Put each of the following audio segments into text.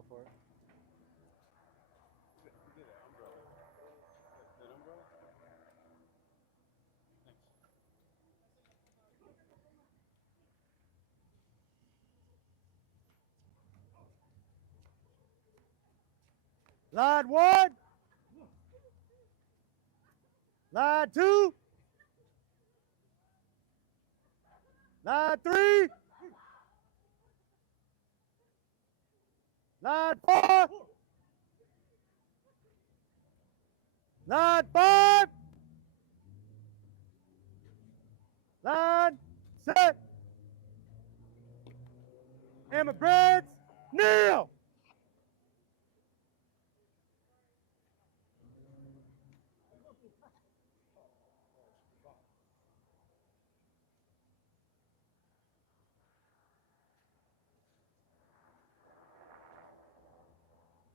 Go for it. Get that umbrella. That umbrella? Thanks. Line one. Line two. Line three. Line four. Line five. Line set. Immigrants, kneel.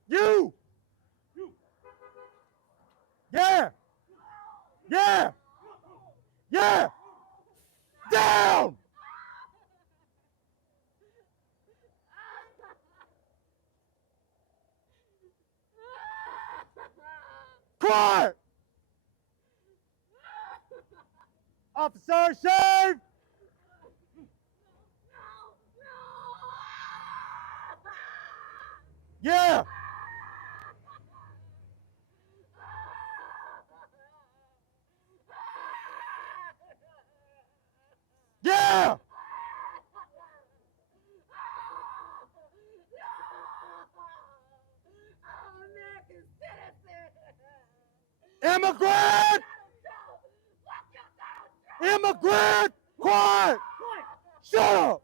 You. Yeah. Yeah. Yeah. Down. Quiet. Officer, shave. Yeah. Yeah. Immigrant. Immigrant. Quiet. Shut up.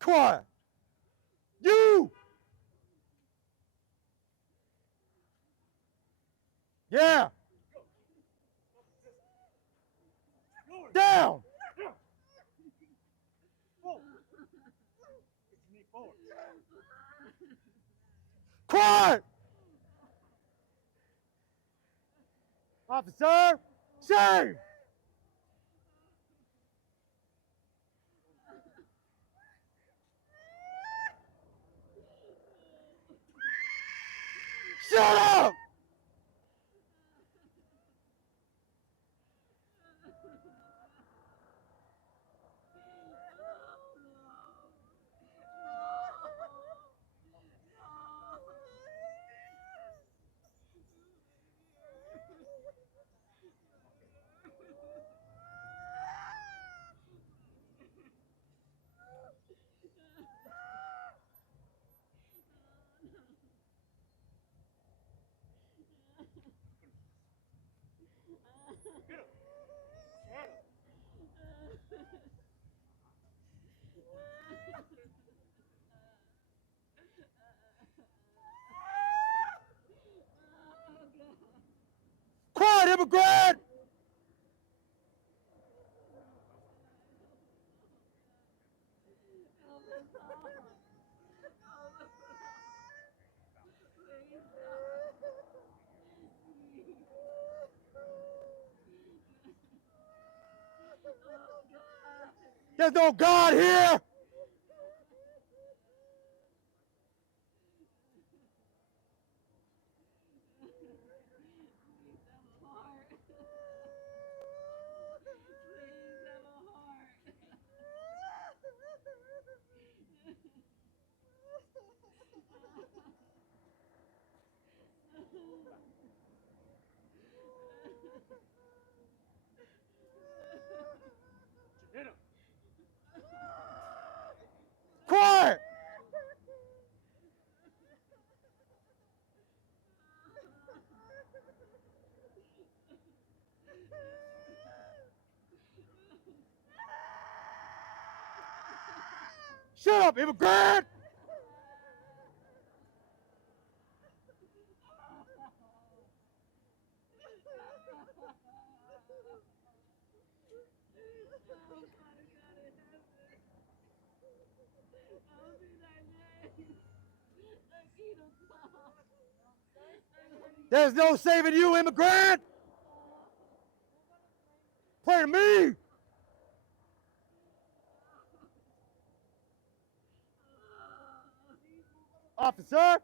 Quiet. You. Yeah. Down. Quiet. Officer, shave. Shut up. Quiet, immigrant. There's no God here. Quiet. Shut up, immigrant. There's no saving you, immigrant. Pray to me. Officer.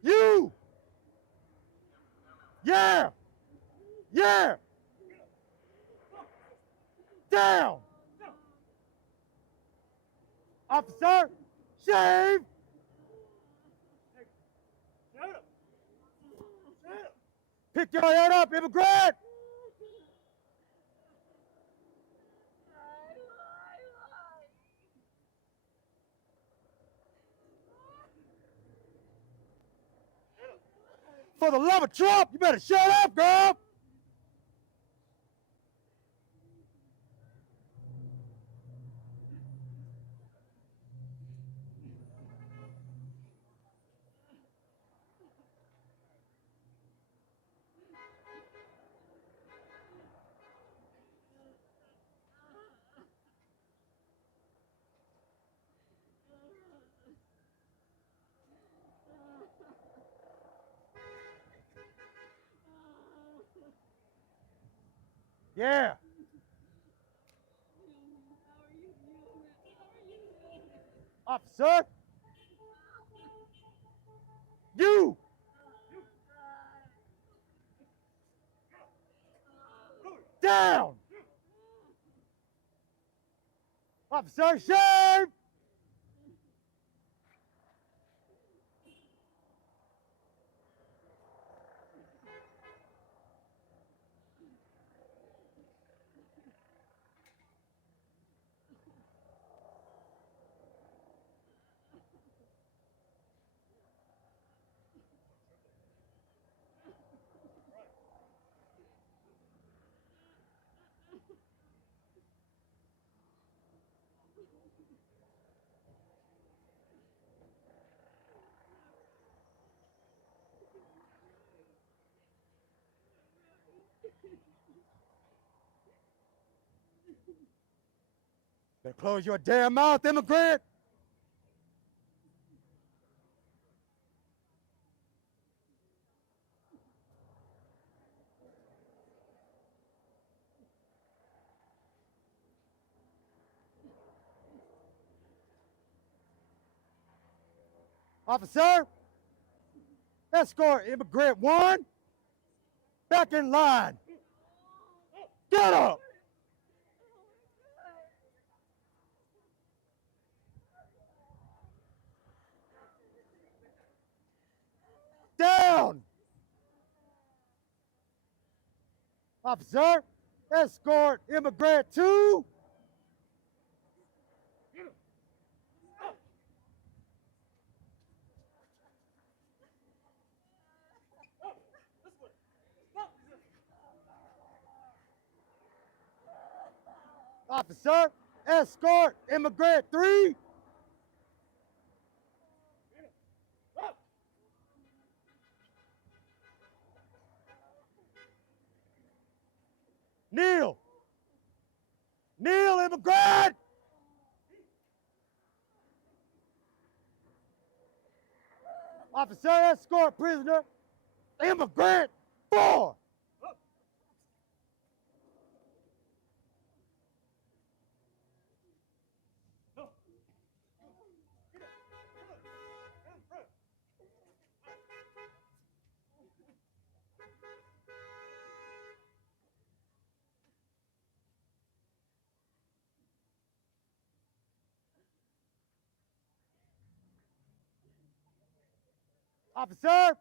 You. Yeah. Yeah. Down. Officer. Shave. Pick your head up, immigrant. For the love of Trump, you better shut up, girl. Yeah. Officer. You. Down. Officer, shave. Better close your damn mouth, immigrant. Officer, escort immigrant one back in line. Get up. Down. Officer, escort immigrant two. Officer, escort immigrant three. Kneel. Kneel, immigrant. Officer, escort prisoner immigrant four. Officer,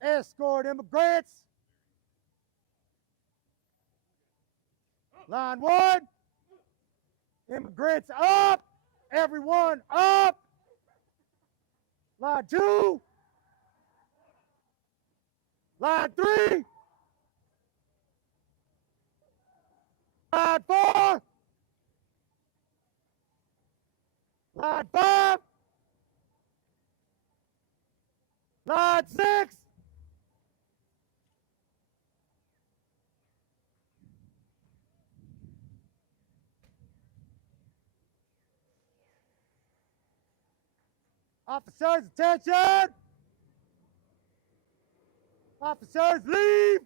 escort immigrants Line one, immigrants up, everyone up. Line two, line three, line four, line five, line six, officers, attention! Officers, leave!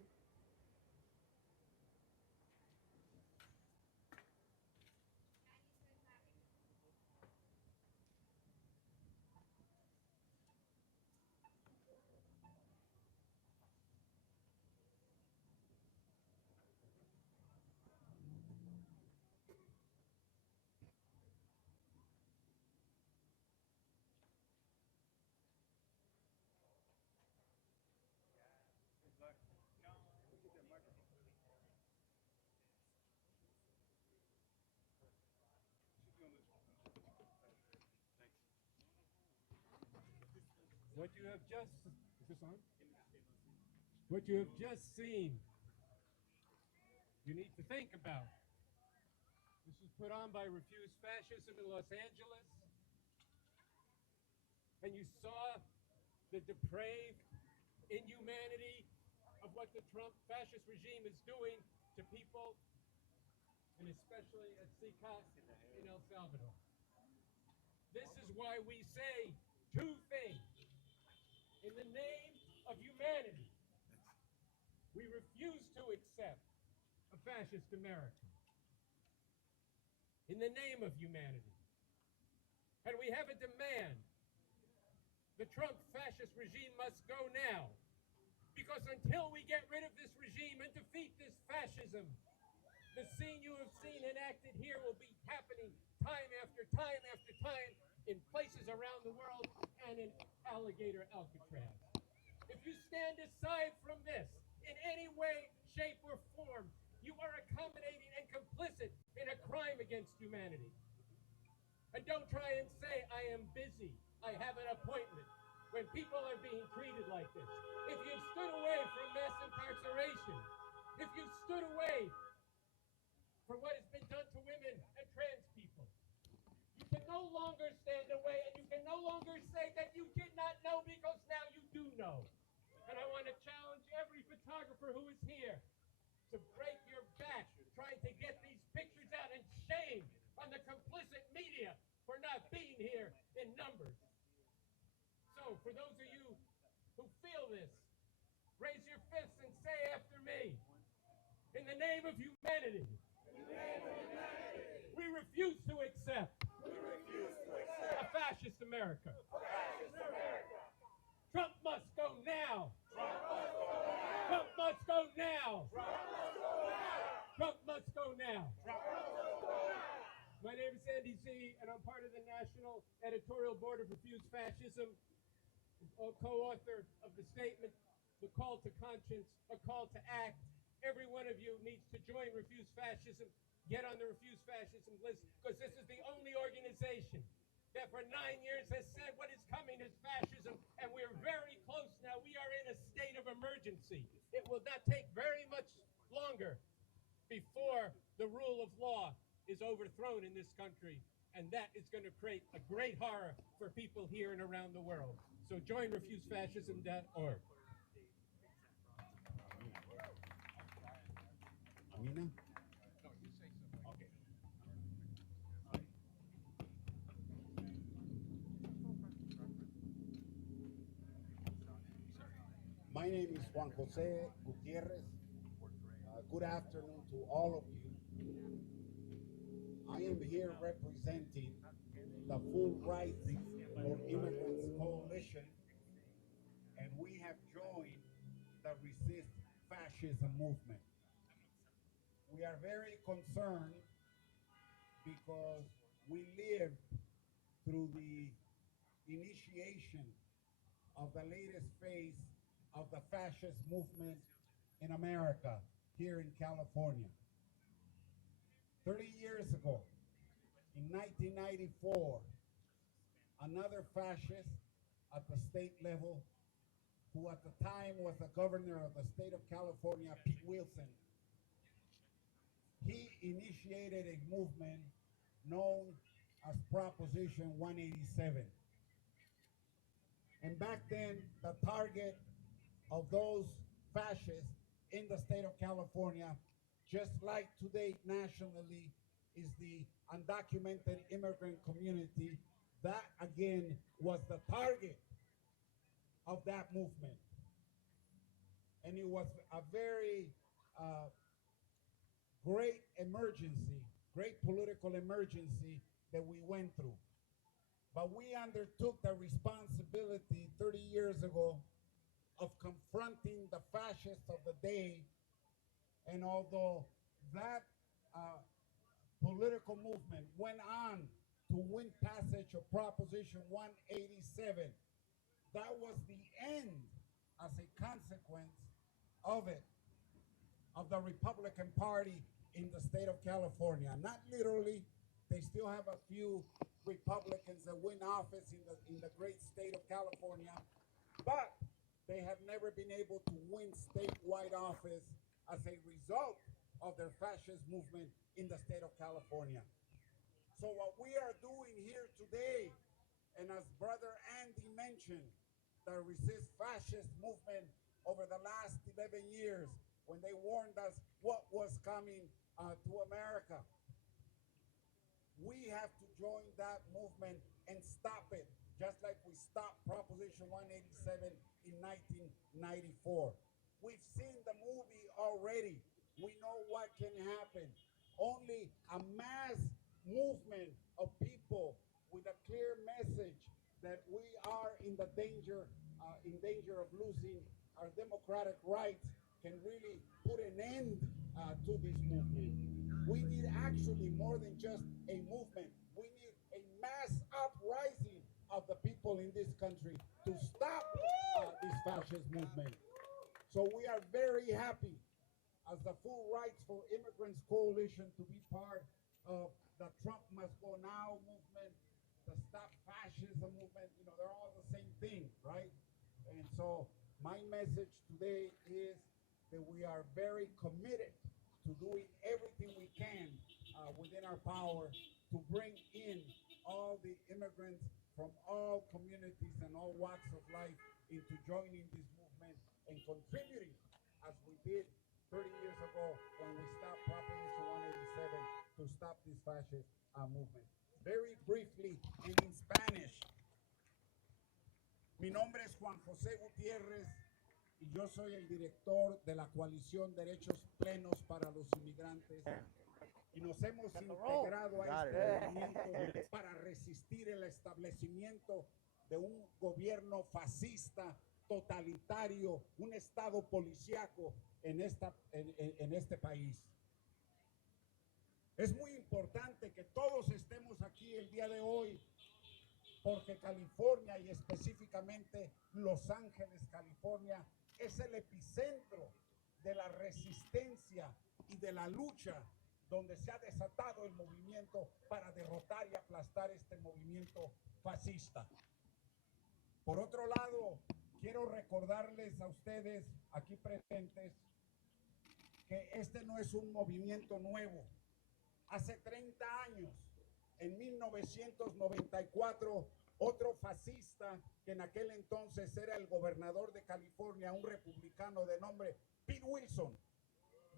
What you have just is this on? What you have just seen, you need to think about. This was put on by Refuse Fascism in Los Angeles, and you saw the depraved inhumanity of what the Trump fascist regime is doing to people, and especially at CICAS in El Salvador. This is why we say two things. In the name of humanity, we refuse to accept a fascist America. In the name of humanity. And we have a demand. The Trump fascist regime must go now. Because until we get rid of this regime and defeat this fascism, the scene you have seen enacted here will be happening time after time after time in places around the world and in Alligator Alcatraz. If you stand aside from this in any way, shape, or form, you are accommodating and complicit in a crime against humanity. And don't try and say, I am busy, I have an appointment, when people are being treated like this. If you've stood away from mass incarceration, if you've stood away for what has been done to women and trans people, you can no longer stand away, and you can no longer say that you did not know, because now you do know. And I want to challenge every photographer who is here to break your back trying to get these pictures out, and shame on the complicit media for not being here in numbers. So for those of you who feel this, raise your fists and say after me, in the name of humanity, we refuse to accept a fascist America. Trump must go now. Trump must go now. Trump must go now. My name is Andy Z, and I'm part of the National Editorial Board of Refuse Fascism, co-author of the statement, The Call to Conscience, A Call to Act. Every one of you needs to join Refuse Fascism, get on the Refuse Fascism list, because this is the only organization that for 9 years has said what is coming is fascism, and we're very close now. We are in a state of emergency. It will not take very much longer before the rule of law is overthrown in this country, and that is going to create a great horror for people here and around the world. So join refusefascism.org. Amina? My name is Juan Jose Gutierrez. Good afternoon to all of you. I am here representing the Full Rights for Immigrants Coalition, and we have joined the Resist Fascism movement. We are very concerned because we lived through the initiation of the latest phase of the fascist movement in America, here in California. 30 years ago, in 1994, another fascist at the state level, who at the time was the governor of the state of California, Pete Wilson, he initiated a movement known as Proposition 187. And back then, the target of those fascists in the state of California, just like today nationally, is the undocumented immigrant community. That again was the target of that movement. And it was a very great emergency, great political emergency that we went through. But we undertook the responsibility 30 years ago of confronting the fascists of the day. And although that political movement went on to win passage of Proposition 187, that was the end, as a consequence of it, of the Republican Party in the state of California. Not literally, they still have a few Republicans that win office in the great state of California, but they have never been able to win statewide office as a result of their fascist movement in the state of California. So what we are doing here today, and as Brother Andy mentioned, the Resist Fascist movement over the last 11 years, when they warned us what was coming to America, we have to join that movement and stop it, just like we stopped Proposition 187 in 1994. We've seen the movie already. We know what can happen. Only a mass movement of people with a clear message that we are in danger of losing our democratic rights can really put an end to this movement. We need actually more than just a movement. We need a mass uprising of the people in this country to stop this fascist movement. So we are very happy as the Full Rights for Immigrants Coalition to be part of the Trump Must Go Now movement, the Stop Fascism movement. You know, they're all the same thing, right? And so my message today is that we are very committed to doing everything we can within our power to bring in all the immigrants from all communities and all walks of life into joining this movement and contributing, as we did 30 years ago when we stopped Proposition 187, to stop this fascist movement. Very briefly, and in Spanish, mi nombre es Juan José Gutiérrez y yo soy el director de la Coalición Derechos Plenos para los Inmigrantes. Y nos hemos integrado a este movimiento para resistir el establecimiento de un gobierno fascista, totalitario, un estado policíaco en este país. Es muy importante que todos estemos aquí el día de hoy, porque California, y específicamente Los Ángeles, California, es el epicentro de la resistencia y de la lucha donde se ha desatado el movimiento para derrotar y aplastar este movimiento fascista. Por otro lado, quiero recordarles a ustedes aquí presentes que este no es un movimiento nuevo. Hace 30 años, en 1994, otro fascista, que en aquel entonces era el gobernador de California, un republicano de nombre Pete Wilson,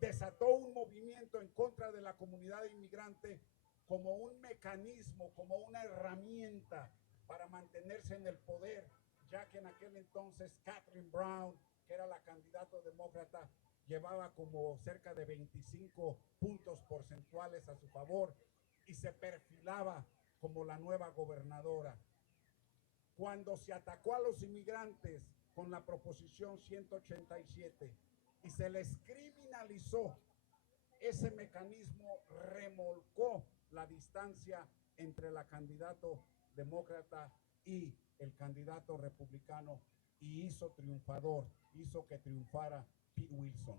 desató un movimiento en contra de la comunidad inmigrante como un mecanismo, como una herramienta para mantenerse en el poder, ya que en aquel entonces Catherine Brown, que era la candidata demócrata, llevaba como cerca de 25 puntos porcentuales a su favor y se perfilaba como la nueva gobernadora. Cuando se atacó a los inmigrantes con la Proposición 187 y se les criminalizó, ese mecanismo remolcó la distancia entre la candidata demócrata y el candidato republicano y hizo que triunfara Pete Wilson.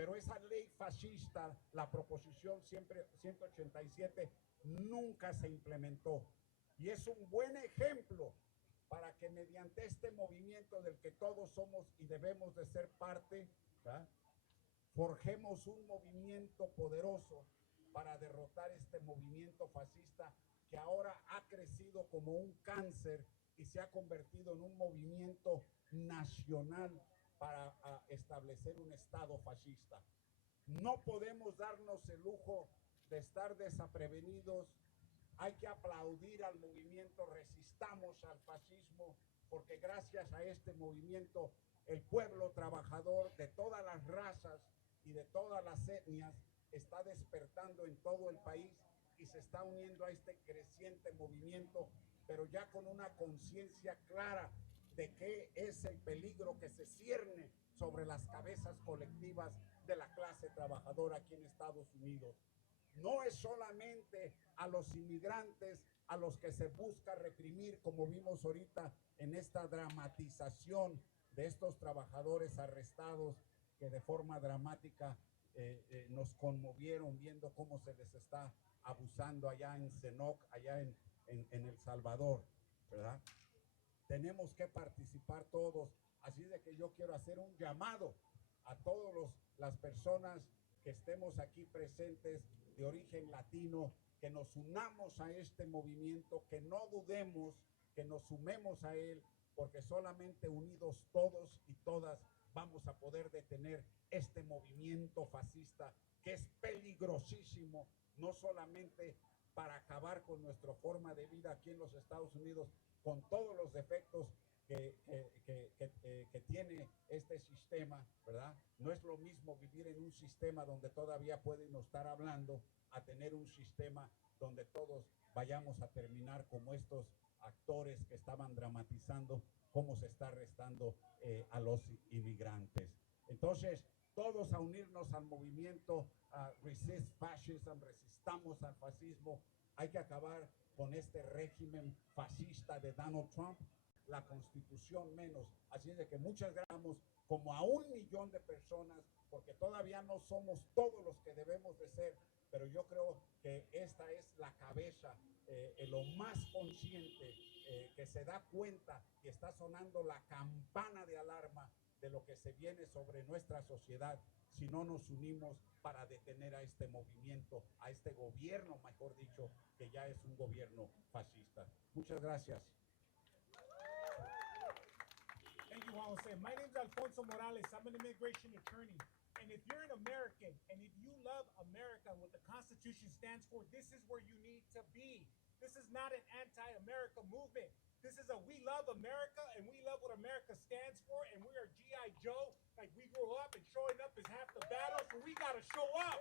pero esa ley fascista, la proposición 187, nunca se implementó. Y es un buen ejemplo para que mediante este movimiento del que todos somos y debemos de ser parte, ¿verdad?, forjemos un movimiento poderoso para derrotar este movimiento fascista que ahora ha crecido como un cáncer y se ha convertido en un movimiento nacional para establecer un Estado fascista. No podemos darnos el lujo de estar desaprevenidos. Hay que aplaudir al movimiento, resistamos al fascismo, porque gracias a este movimiento el pueblo trabajador de todas las razas y de todas las etnias está despertando en todo el país y se está uniendo a este creciente movimiento, pero ya con una conciencia clara de qué es el peligro que se cierne sobre las cabezas colectivas de la clase trabajadora aquí en Estados Unidos. No es solamente a los inmigrantes a los que se busca reprimir, como vimos ahorita en esta dramatización de estos trabajadores arrestados que de forma dramática nos conmovieron viendo cómo se les está abusando allá en Senoc, allá en El Salvador, ¿verdad? Tenemos que participar todos, así de que yo quiero hacer un llamado a todas las personas que estemos aquí presentes de origen latino, que nos unamos a este movimiento, que no dudemos, que nos sumemos a él, porque solamente unidos todos y todas vamos a poder detener este movimiento fascista que es peligrosísimo, no solamente para acabar con nuestra forma de vida aquí en los Estados Unidos, con todos los defectos que tiene este sistema, ¿verdad? No es lo mismo vivir en un sistema donde todavía pueden estar hablando a tener un sistema donde todos vayamos a terminar como estos actores que estaban dramatizando cómo se está arrestando a los inmigrantes. Entonces, todos a unirnos al movimiento Resist Fascism, resistamos al fascismo. Hay que acabar con este régimen fascista de Donald Trump, la Constitución menos. Así es de que muchas gracias como a 1 millón de personas, porque todavía no somos todos los que debemos de ser, pero yo creo que esta es la cabeza, lo más consciente, que se da cuenta y está sonando la campana de alarma de lo que se viene sobre nuestra sociedad si no nos unimos para detener a este movimiento, a este gobierno, mejor dicho, que ya es un gobierno fascista. Muchas gracias. Thank you, Juan Jose. My name is Alfonso Morales. I'm an immigration attorney. And if you're an American, and if you love America and what the Constitution stands for, this is where you need to be. This is not an anti-America movement. This is a we love America, and we love what America stands for, and we are G.I. Joe, like we grew up, and showing up is half the battle, so we got to show up.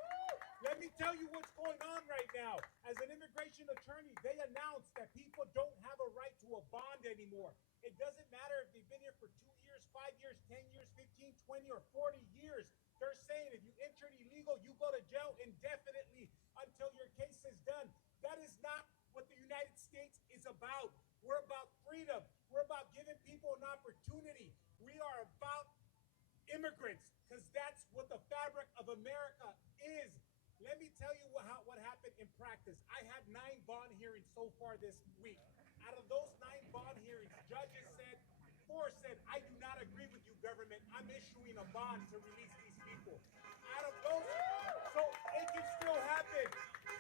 Let me tell you what's going on right now. As an immigration attorney, they announced that people don't have a right to a bond anymore. It doesn't matter if they've been here for 2 years, 5 years, 10 years, 15, 20, or 40 years. They're saying if you entered illegal, you go to jail indefinitely until your case is done. That is not what the United States is about. We're about freedom. We're about giving people an opportunity. We are about immigrants, because that's what the fabric of America is. Let me tell you what happened in practice. I had 9 bond hearings so far this week. Out of those 9 bond hearings, judges said, 4 said, I do not agree with you, government. I'm issuing a bond to release these people. Out of those, so it can still happen.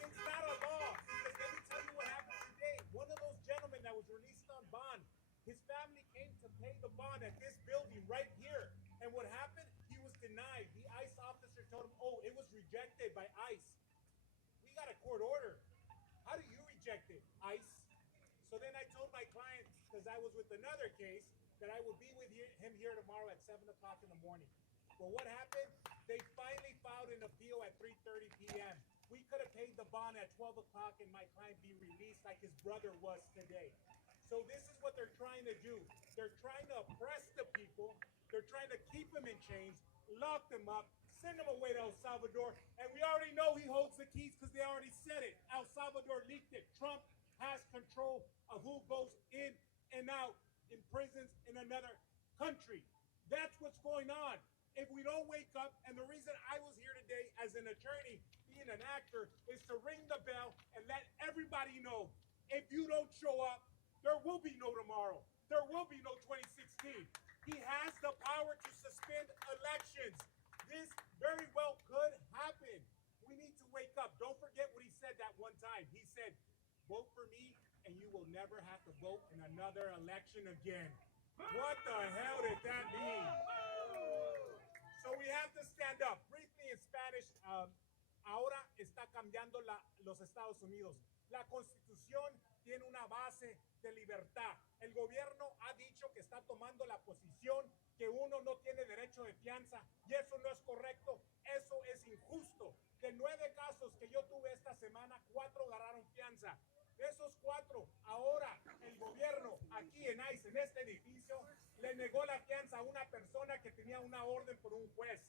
It's not a law. Because let me tell you what happened today. One of those gentlemen that was released on bond, his family came to pay the bond at this building right here. And what happened? He was denied. The ICE officer told him, oh, it was rejected by ICE. We got a court order. How do you reject it, ICE? So then I told my client, because I was with another case, that I would be with him here tomorrow at 7 o'clock in the morning. Well, what happened? They finally filed an appeal at 3:30 p.m. We could have paid the bond at 12 o'clock and my client be released like his brother was today. So this is what they're trying to do. They're trying to oppress the people. They're trying to keep them in chains, lock them up, send them away to El Salvador. And we already know he holds the keys because they already said it. El Salvador leaked it. Trump has control of who goes in and out in prisons in another country. That's what's going on. if we don't wake up, and the reason I was here today as an attorney, being an actor, is to ring the bell and let everybody know, if you don't show up, there will be no tomorrow. There will be no 2016. He has the power to suspend elections. This very well could happen. We need to wake up. Don't forget what he said that one time. He said, vote for me and you will never have to vote in another election again. What the hell did that mean? So we have to stand up. Briefly in Spanish, ahora está cambiando los Estados Unidos. La Constitución tiene una base de libertad. El gobierno ha dicho que está tomando la posición que uno no tiene derecho de fianza y eso no es correcto, eso es injusto. De 9 casos que yo tuve esta semana, 4 agarraron fianza. De esos 4, ahora el gobierno aquí en ICE, en este edificio, le negó la fianza a una persona que tenía una orden por un juez,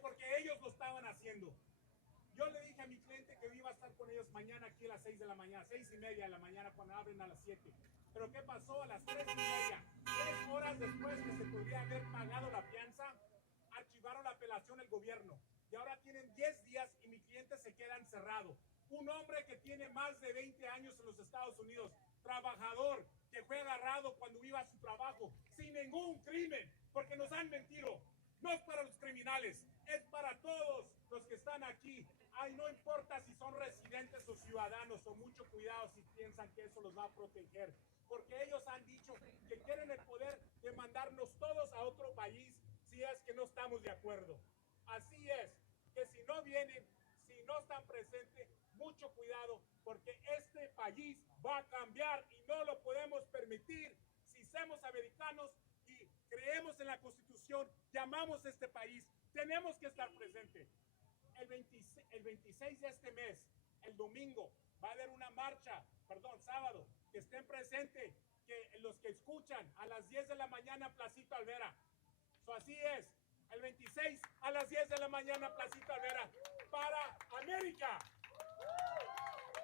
porque ellos lo estaban haciendo. Yo le dije a mi cliente que iba a estar con ellos mañana aquí a las 6 de la mañana, 6:30 de la mañana, cuando abren a las 7. Pero ¿qué pasó? A las 3:30, 3 horas después que se podría haber pagado la fianza, archivaron la apelación el gobierno. Y ahora tienen 10 días y mi cliente se queda encerrado. Un hombre que tiene más de 20 años en los Estados Unidos, trabajador, que fue agarrado cuando iba a su trabajo, sin ningún crimen, porque nos han mentido. No es para los criminales, es para todos los que están aquí. Ay, no importa si son residentes o ciudadanos, o mucho cuidado si piensan que eso los va a proteger, porque ellos han dicho que quieren el poder de mandarnos todos a otro país si es que no estamos de acuerdo. Así es, que si no vienen, si no están presentes, mucho cuidado, porque este país va a cambiar y no lo podemos permitir. Si somos americanos y creemos en la Constitución, llamamos a este país, tenemos que estar presentes. El 26 de este mes, el domingo, va a haber una marcha, sábado, que estén presentes, que los que escuchan a las 10 de la mañana, Placita Alvera. Así es, el 26 a las 10 de la mañana, Placita Alvera, para América.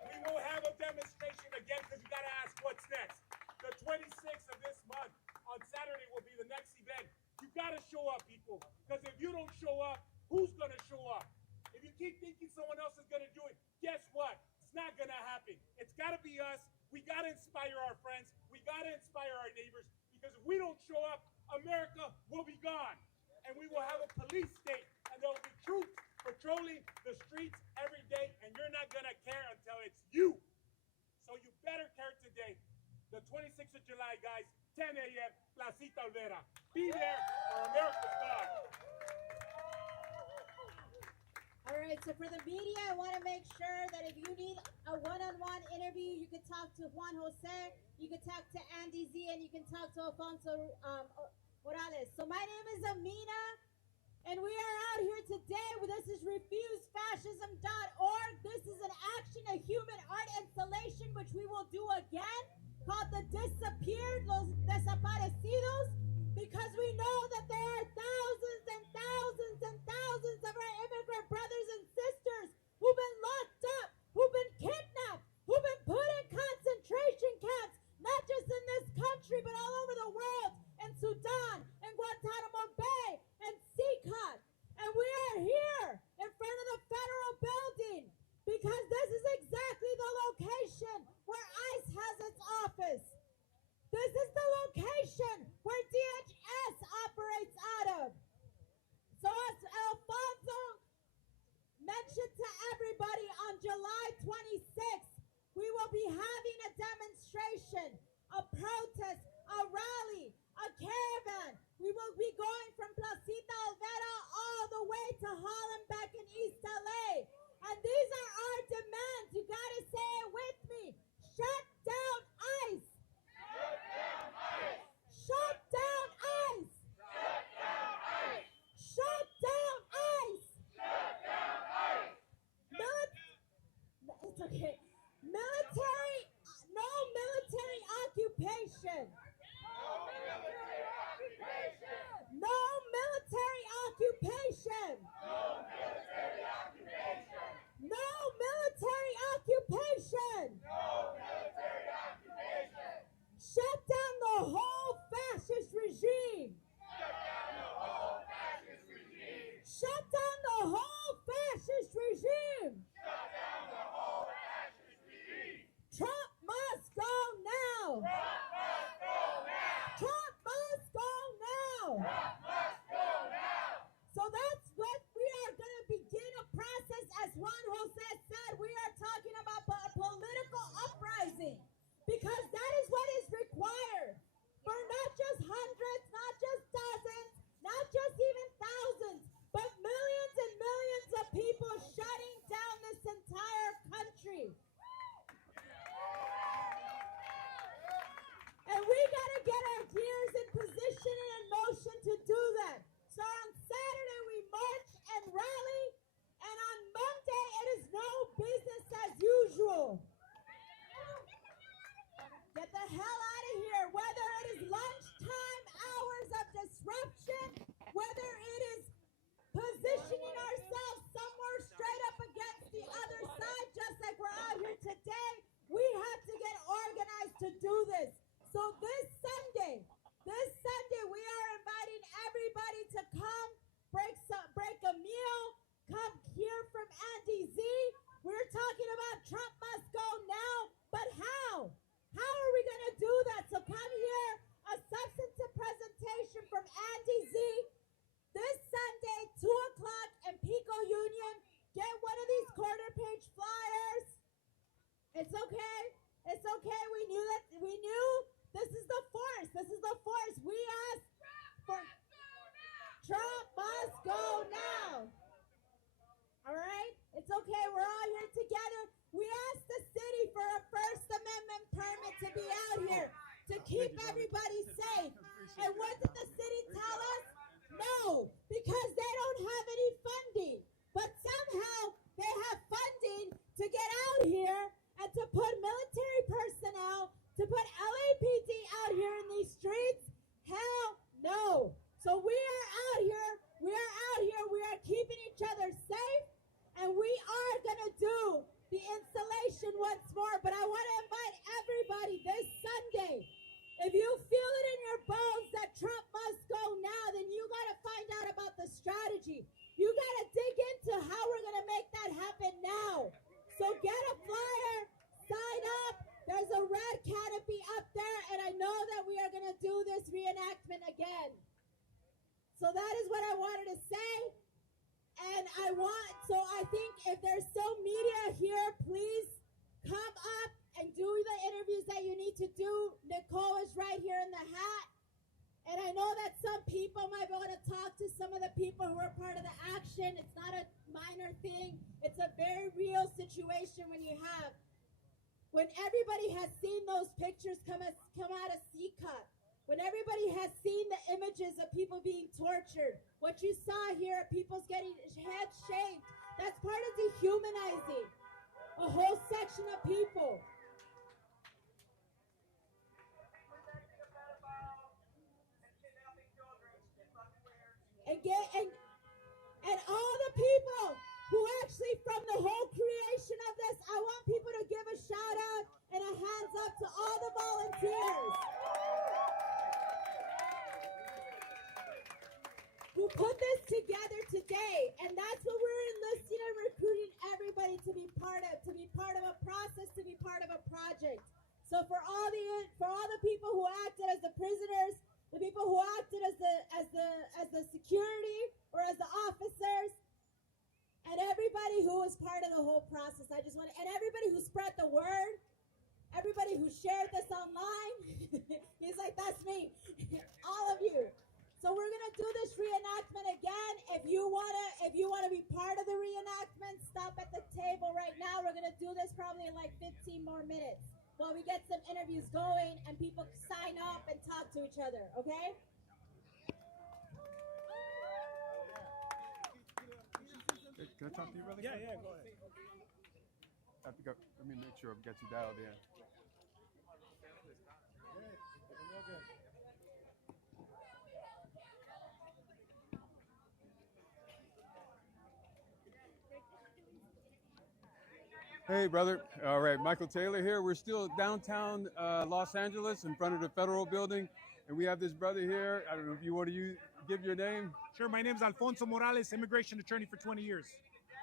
We will have a demonstration again because you got to ask what's next. The 26th of this month, on Saturday, will be the next event. You got to show up, people, because if you don't show up, who's going to show up? If you keep thinking someone else is going to do it, guess what? It's not going to happen. It's got to be us. We got to inspire our friends. We got to inspire our neighbors, because if we don't show up, America will be gone. And we will have a police state, and there will be troops patrolling the streets every day, and you're not going to care until it's you. So you better care today. The 26th of July, guys, 10 a.m., Placita Alvera. Be there or America's gone. All right, so for the media, I want to make sure that if you need a one-on-one interview, you can talk to Juan Jose, you can talk to Andy Z, and you can talk to Alfonso Morales. So my name is Amina, and we are out here today. This is refusefascism.org. This is an action, a human art installation, which we will do again, called The Disappeared, Los Desaparecidos, because we know that there are thousands and thousands and thousands of our immigrant brothers and sisters who've been locked up, who've been kidnapped, who've been put in concentration camps, not just in this country, but all over the world, in Sudan, in Guantanamo Bay, and Sikhat. And we are here in front of the federal building because this is exactly the location where ICE has its office. This is the location where DHS operates out of. So as Alfonso mentioned to everybody, on July 26th, we will be having a demonstration, a protest, a rally, a caravan. We will be going from Placita Alvera all the way to Holland back in East LA. And these are our demands. You gotta say it with me. Shut down ICE. Shut down ICE. Shut down ICE. Shut down ICE. Shut down ICE. Shut down ICE. It's okay. Military, no military occupation. No military occupation. No military occupation. No military occupation. No military occupation. Shut down the whole fascist regime. Shut down the whole fascist regime. So this Sunday, we are inviting everybody to come break a meal, come hear from Andy Z. We're talking about Trump must go now, but how? How are we going to do that? So come hear a substantive presentation from Andy Z this Sunday, 2 o'clock in Pico Union. Get one of these quarter page flyers. It's okay. It's okay. We knew this is the force. This is the force. We asked for Trump must go now. All right? It's okay. We're all here together. We asked the city for a First Amendment permit to be out here to keep everybody safe. And what did the city tell us? No, because they don't have any funding. But somehow they have funding to get out here and to put military personnel, to put LAPD out here in these streets. Hell no. So we are out here. We are keeping each other safe. And we are going to do the installation once more. But I want to invite everybody this Sunday. If you feel it in your bones that Trump must go now, then you got to find out about the strategy. You got to dig into how we're going to make that happen now. So get a flyer, sign up. There's a red canopy up there, and I know that we are going to do this reenactment again. So that is what I wanted to say. And I think if there's still media here, please come up and do the interviews that you need to do. Nicole is right here in the hat. And I know that some people might be able to talk to some of the people who are part of the action. It's not a minor thing. It's a very real situation when everybody has seen those pictures come out of CCUT, when everybody has seen the images of people being tortured, what you saw here, people's getting heads shaved, that's part of dehumanizing a whole section of people. And all the people who actually from the whole creation of this, I want people to give a shout out and a hands up to all the volunteers who put this together today. And that's what we're enlisting and recruiting everybody to be part of a process, to be part of a project. So for all the people who acted as the prisoners, the people who acted as the security or as the officers, and everybody who was part of the whole process, and everybody who spread the word, everybody who shared this online, he's like, that's me, all of you. So we're gonna do this reenactment again. If you wanna be part of the reenactment, stop at the table right now. We're gonna do this probably in like 15 more minutes while we get some interviews going and people sign up and talk to each other, okay? Can I talk to you really quick? Yeah, go ahead. I think let me make sure I've got you dialed in. Hey, brother. All right, Michael Taylor here. We're still downtown Los Angeles in front of the Federal Building, and we have this brother here. I don't know if you want to give your name. Sure, my name is Alfonso Morales, immigration attorney for 20 years.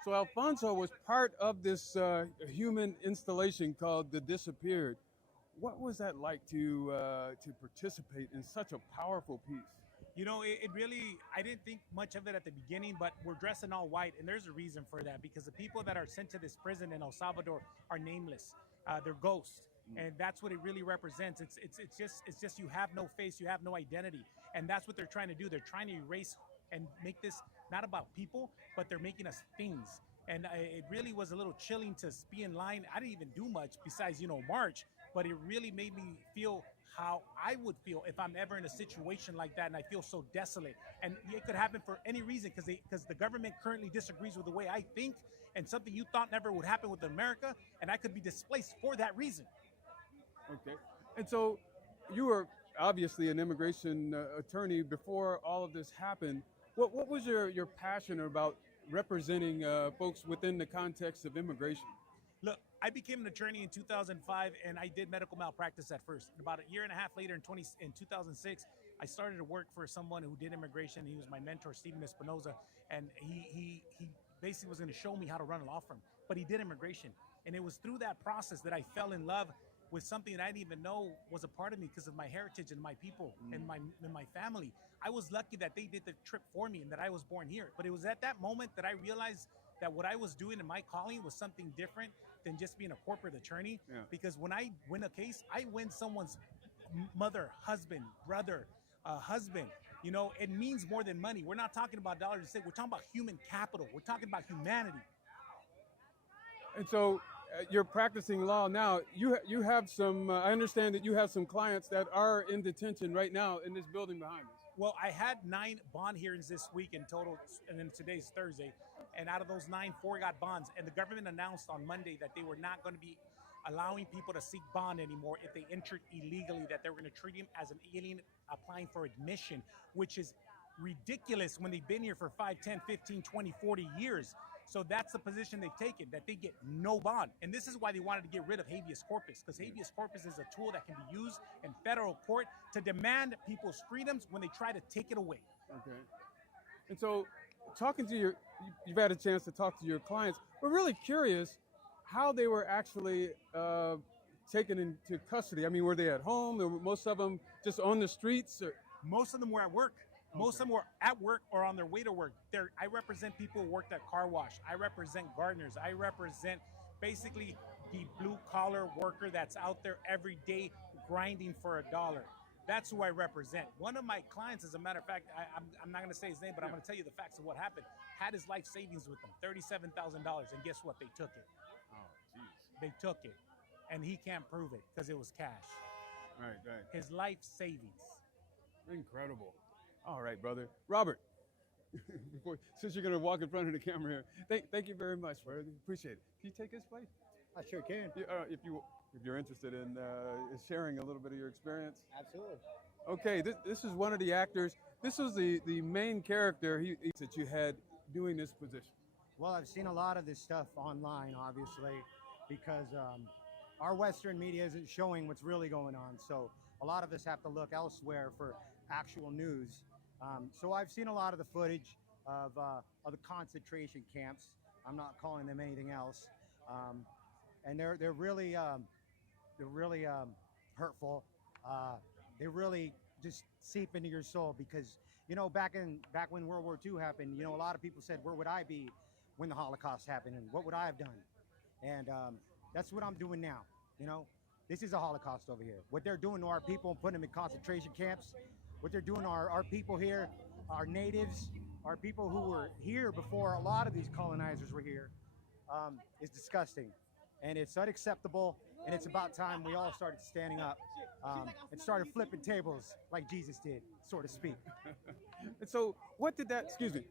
So Alfonso was part of this human installation called The Disappeared. What was that like to participate in such a powerful piece? You know, it really, I didn't think much of it at the beginning, but we're dressed in all white, and there's a reason for that, because the people that are sent to this prison in El Salvador are nameless. They're ghosts, and that's what it really represents. It's just you have no face, you have no identity, and that's what they're trying to do. They're trying to erase and make this not about people, but they're making us things. And it really was a little chilling to be in line. I didn't even do much besides, march, but it really made me feel how I would feel if I'm ever in a situation like that and I feel so desolate. And it could happen for any reason, because the government currently disagrees with the way I think, and something you thought never would happen with America, and I could be displaced for that reason. Okay. And so you were obviously an immigration attorney before all of this happened. What was your passion about representing folks within the context of immigration? Look, I became an attorney in 2005, and I did medical malpractice at first. And about a year and a half later, in 2006, I started to work for someone who did immigration. He was my mentor, Steven Espinoza, and he basically was going to show me how to run a law firm. But he did immigration, and it was through that process that I fell in love with something that I didn't even know was a part of me because of my heritage and my people and my family. I was lucky that they did the trip for me and that I was born here. But it was at that moment that I realized that what I was doing in my calling was something different than just being a corporate attorney. Yeah. Because when I win a case, I win someone's mother, husband, brother, husband. You know, it means more than money. We're not talking about dollars and cents. We're talking about human capital. We're talking about humanity. And so you're practicing law now. You have some, I understand that you have some clients that are in detention right now in this building behind us. Well, I had 9 bond hearings this week in total, and then today's Thursday. And out of those 9, 4 got bonds. And the government announced on Monday that they were not going to be allowing people to seek bond anymore if they entered illegally, that they were going to treat him as an alien applying for admission, which is ridiculous when they've been here for 5, 10, 15, 20, 40 years. So that's the position they've taken, that they get no bond. And this is why they wanted to get rid of habeas corpus, because habeas corpus is a tool that can be used in federal court to demand people's freedoms when they try to take it away. Okay. And so talking to you've had a chance to talk to your clients. We're really curious how they were actually taken into custody. I mean, were they at home? Or were most of them just on the streets? Or? Most of them were at work. Most of them were at work or on their way to work. I represent people who worked at car wash. I represent gardeners. I represent basically the blue collar worker that's out there every day grinding for $1. That's who I represent. One of my clients, as a matter of fact, I'm not going to say his name, but I'm going to tell you the facts of what happened. Had his life savings with him, $37,000, and guess what? They took it. Oh, jeez. They took it, and he can't prove it because it was cash. Right. His life savings. Incredible. All right, brother. Robert, since you're going to walk in front of the camera here, thank you very much, brother. Appreciate it. Can you take his place? I sure can. If you're interested in sharing a little bit of your experience. Absolutely. Okay, this is one of the actors. This was the main character that you had doing this position. Well, I've seen a lot of this stuff online, obviously, because our Western media isn't showing what's really going on. So a lot of us have to look elsewhere for actual news. So I've seen a lot of the footage of the concentration camps. I'm not calling them anything else, and they're really hurtful. They really just seep into your soul because back when World War II happened, a lot of people said, where would I be when the Holocaust happened and what would I have done? And that's what I'm doing now. This is a Holocaust over here. What they're doing to our people and putting them in concentration camps, what they're doing to our people here, our natives, our people who were here before a lot of these colonizers were here, is disgusting. And it's unacceptable, and it's about time we all started standing up and started flipping tables like Jesus did, so to speak. And so what did that, excuse me,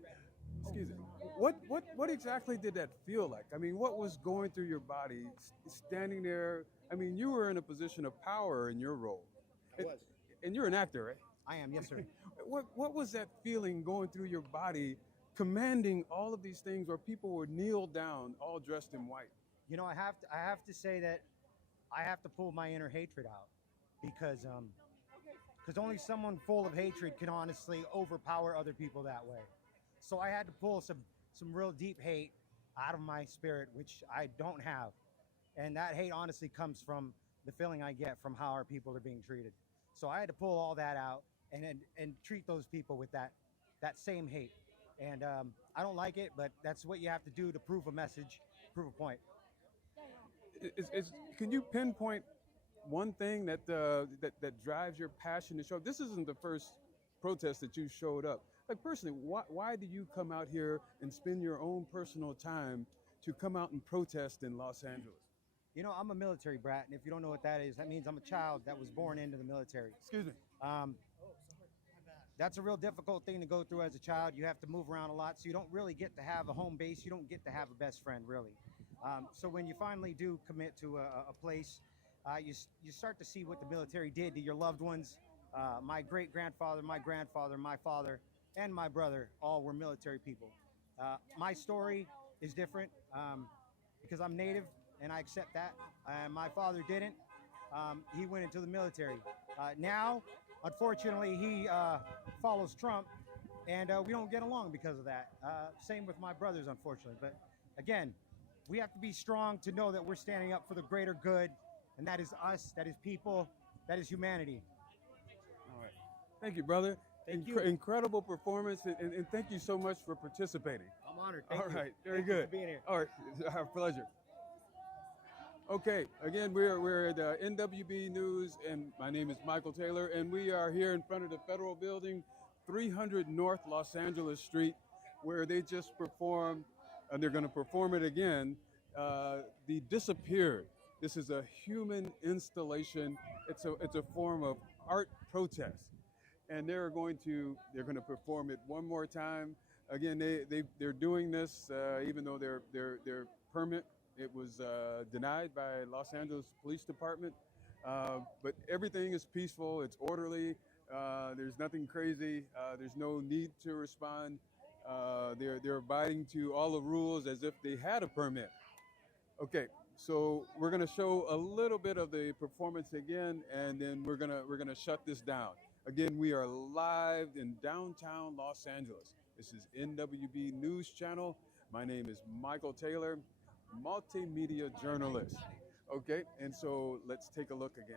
what exactly did that feel like? I mean, what was going through your body standing there? I mean, you were in a position of power in your role. I was. And you're an actor, right? I am, yes, sir. What was that feeling going through your body, commanding all of these things where people would kneel down, all dressed in white? I have to say that I have to pull my inner hatred out because only someone full of hatred can honestly overpower other people that way. So I had to pull some real deep hate out of my spirit, which I don't have. And that hate honestly comes from the feeling I get from how our people are being treated. So I had to pull all that out and treat those people with that same hate. And I don't like it, but that's what you have to do to prove a message, prove a point. Can you pinpoint one thing that drives your passion to show up? This isn't the first protest that you showed up. Like personally, why do you come out here and spend your own personal time to come out and protest in Los Angeles? I'm a military brat, and if you don't know what that is, that means I'm a child that was born into the military. Excuse me. That's a real difficult thing to go through as a child. You have to move around a lot, so you don't really get to have a home base. You don't get to have a best friend, really. So when you finally do commit to a place, you start to see what the military did to your loved ones. My great-grandfather, my grandfather, my father, and my brother all were military people. My story is different because I'm Native, and I accept that. My father didn't. He went into the military. Now, unfortunately, he follows Trump, and we don't get along because of that. Same with my brothers, unfortunately. But again, we have to be strong to know that we're standing up for the greater good, and that is us, that is people, that is humanity. All right. Thank you, brother. Thank you. Incredible performance, and thank you so much for participating. I'm honored. Thank you. All right, very Thank you good. for being here. All right, our pleasure. Okay, again, we're at NWB News, and my name is Michael Taylor, and we are here in front of the Federal Building, 300 North Los Angeles Street, where they just performed, and they're going to perform it again, The Disappeared. This is a human installation. It's a form of art protest, and they're going to perform it one more time. Again, they're doing this even though their permit, it was denied by Los Angeles Police Department, but everything is peaceful. It's orderly. There's nothing crazy. There's no need to respond. They're abiding to all the rules as if they had a permit. Okay, so we're gonna show a little bit of the performance again, and then we're gonna shut this down. Again, we are live in downtown Los Angeles. This is NWB News Channel. My name is Michael Taylor, multimedia journalist. Okay, and so let's take a look again.